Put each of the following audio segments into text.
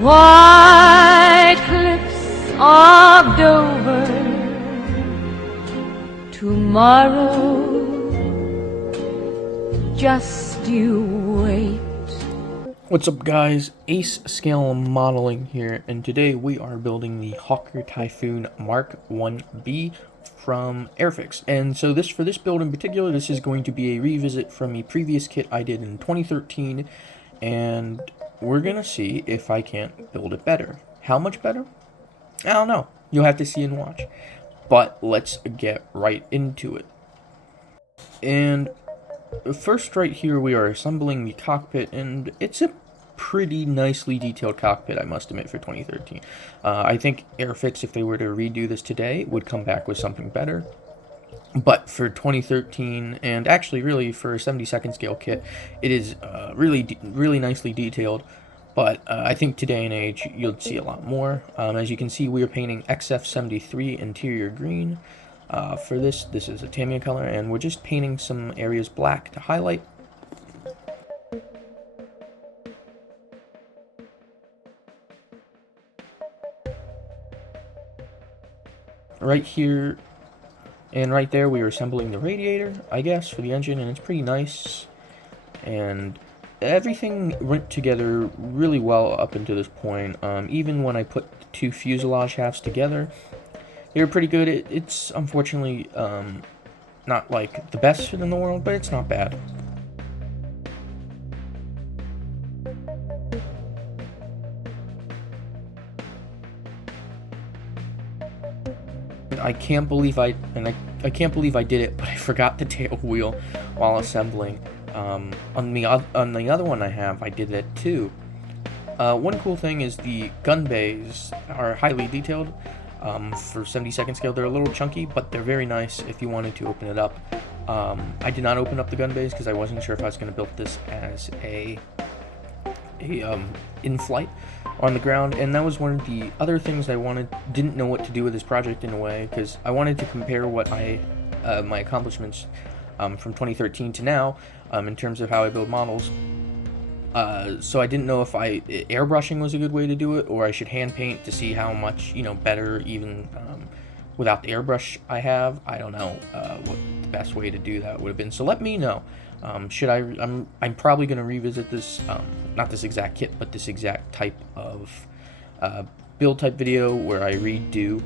white cliffs of Dover. Tomorrow, just you wait. What's up guys, Ace Scale Modeling here, and today we are building the Hawker Typhoon MK.1B from Airfix. And so for this build in particular, this is going to be a revisit from a previous kit I did in 2013, and we're gonna see if I can't build it better. How much better? I don't know. You'll have to see and watch. But let's get right into it. And first, right here, we are assembling the cockpit, and it's a pretty nicely detailed cockpit, I must admit, for 2013. I think Airfix, if they were to redo this today, would come back with something better. But for 2013, and actually really for a 72nd scale kit, it is really nicely detailed. But I think today and age, you'll see a lot more. As you can see, we are painting XF73 interior green. For this is a Tamiya color, and we're just painting some areas black to highlight. Right here and right there, we are assembling the radiator, I guess, for the engine, and it's pretty nice. And everything went together really well up until this point. Even when I put the two fuselage halves together, they were pretty good. It's unfortunately not like the best fit in the world, but it's not bad. I can't believe I can't believe I did it, but I forgot the tail wheel while assembling. On the other one I have, I did that too. One cool thing is the gun bays are highly detailed. For 72nd scale, they're a little chunky, but they're very nice if you wanted to open it up. I did not open up the gun bays because I wasn't sure if I was going to build this as a in-flight on the ground, and that was one of the other things I didn't know what to do with this project in a way, because I wanted to compare what my accomplishments from 2013 to now in terms of how I build models. So I didn't know if airbrushing was a good way to do it, or I should hand paint to see how much, better even without the airbrush I have. I don't know what the best way to do that would have been. So let me know. I'm probably going to revisit this, not this exact kit, but this exact type of build type video where I redo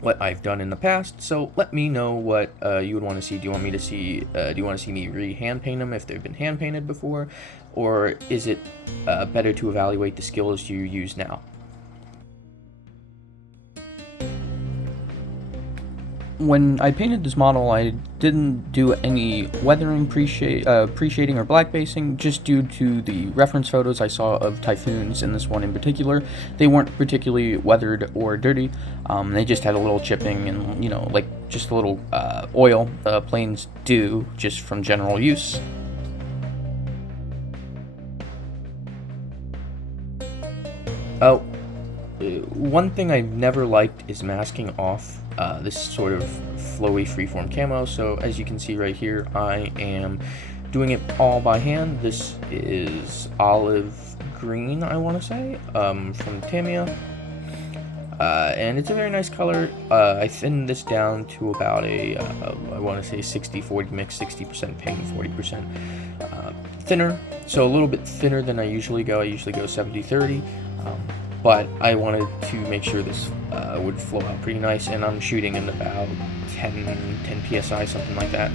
what I've done in the past. So let me know what you would want to see. Do you want me to see? Do you want to see me hand paint them if they've been hand painted before, or is it better to evaluate the skills you use now? When I painted this model, I didn't do any weathering, pre-shading, or black basing, just due to the reference photos I saw of Typhoons, and this one in particular. They weren't particularly weathered or dirty. They just had a little chipping and, like just a little oil planes do, just from general use. Oh, one thing I've never liked is masking off this sort of flowy freeform camo. So as you can see right here, I am doing it all by hand. This is olive green, I want to say, from Tamiya, and it's a very nice color. I thinned this down to about I want to say 60-40 mix, 60% paint, 40% thinner, so a little bit thinner than I usually go. I usually go 70-30. But I wanted to make sure this would flow out pretty nice, and I'm shooting in about 10 psi, something like that.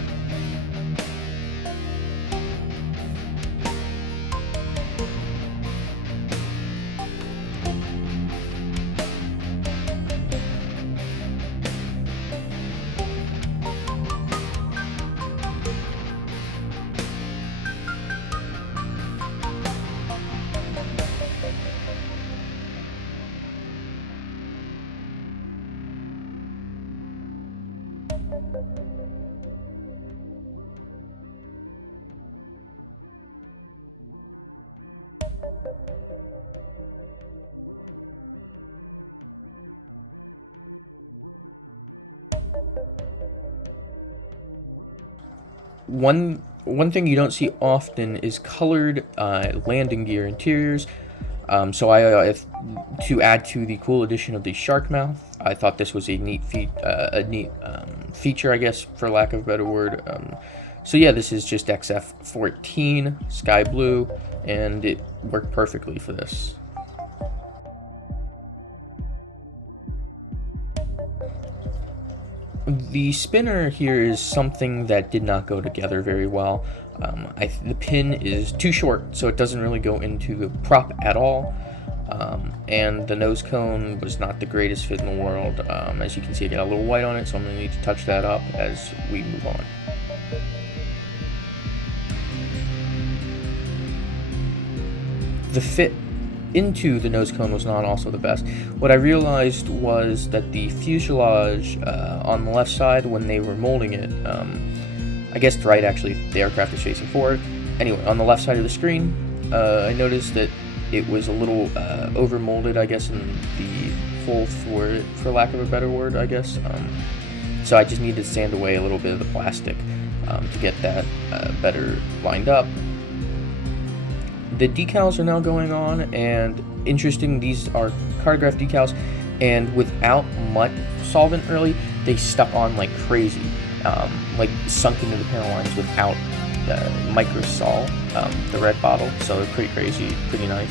One thing you don't see often is colored landing gear interiors. So to add to the cool addition of the shark mouth, I thought this was a neat feature, I guess, for lack of a better word. So yeah, this is just XF14 sky blue, and it worked perfectly for this. The spinner here is something that did not go together very well. The pin is too short, so it doesn't really go into the prop at all. And the nose cone was not the greatest fit in the world. As you can see, I got a little white on it, so I'm going to need to touch that up as we move on. The fit into the nose cone was not also the best. What I realized was that the fuselage on the left side, when they were molding it, I guess the right, actually, the aircraft is facing forward. Anyway, on the left side of the screen, I noticed that it was a little over molded, I guess, in the hole for lack of a better word, I guess. So I just needed to sand away a little bit of the plastic to get that better lined up. The decals are now going on, and interesting, these are cartograph decals, and without much solvent really, they stuck on like crazy, like sunk into the panel lines without microsol, the red bottle, so they're pretty crazy, pretty nice.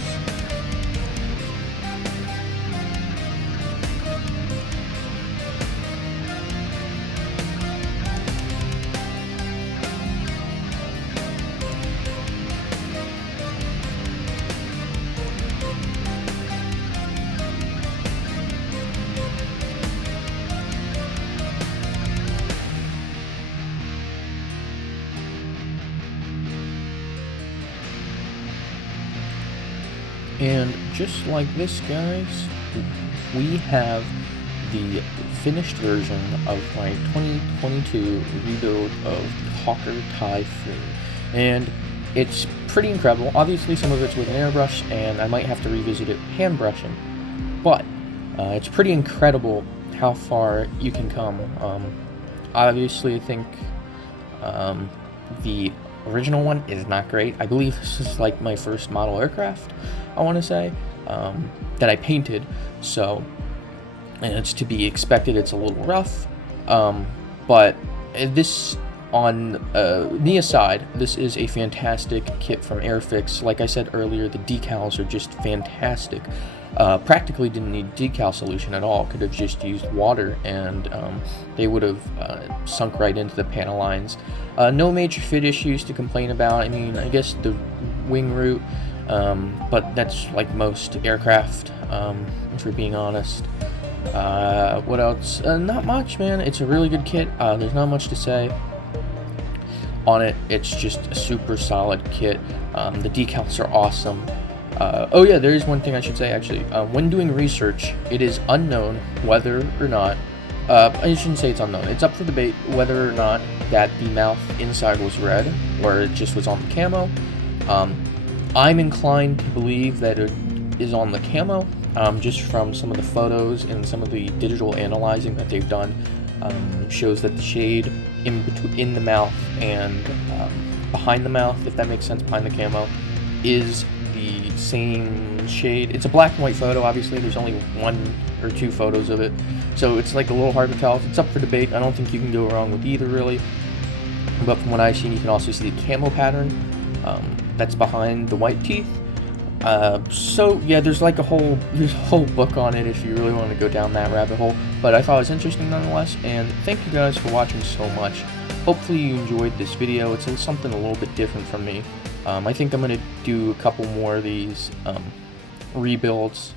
And just like this, guys, we have the finished version of my 2022 rebuild of the Hawker Typhoon. And it's pretty incredible. Obviously, some of it's with an airbrush, and I might have to revisit it hand brushing. But it's pretty incredible how far you can come. Obviously, I think the original one is not great. I believe this is like my first model aircraft, I want to say, that I painted, so, and it's to be expected. It's a little rough, but this, on the aside, this is a fantastic kit from Airfix. Like I said earlier, the decals are just fantastic. Practically didn't need decal solution at all. Could have just used water, and they would have sunk right into the panel lines. No major fit issues to complain about. I mean, I guess the wing root, but that's like most aircraft, if we're being honest. What else? Not much, man. It's a really good kit. There's not much to say on it. It's just a super solid kit. The decals are awesome. Oh yeah, there is one thing I should say, actually. When doing research, it is unknown whether or not, I shouldn't say it's unknown, it's up for debate whether or not that the mouth inside was red, or it just was on the camo. I'm inclined to believe that it is on the camo, just from some of the photos and some of the digital analyzing that they've done. Shows that the shade in the mouth and behind the mouth, if that makes sense, behind the camo, is the same shade. It's a black and white photo, obviously. There's only 1 or 2 photos of it, so it's like a little hard to tell. It's up for debate. I don't think you can go wrong with either, really. But from what I've seen, you can also see the camo pattern that's behind the white teeth. So yeah, there's a whole book on it if you really want to go down that rabbit hole. But I thought it was interesting nonetheless, and thank you guys for watching so much. Hopefully you enjoyed this video. It's something a little bit different from me. I think I'm going to do a couple more of these rebuilds,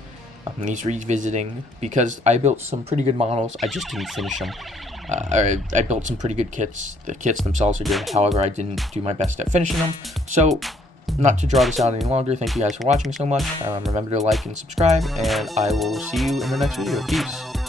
these revisiting, because I built some pretty good models. I just didn't finish them. I built some pretty good kits. The kits themselves are good, however, I didn't do my best at finishing them. So, not to draw this out any longer, thank you guys for watching so much. Remember to like and subscribe, and I will see you in the next video. Peace.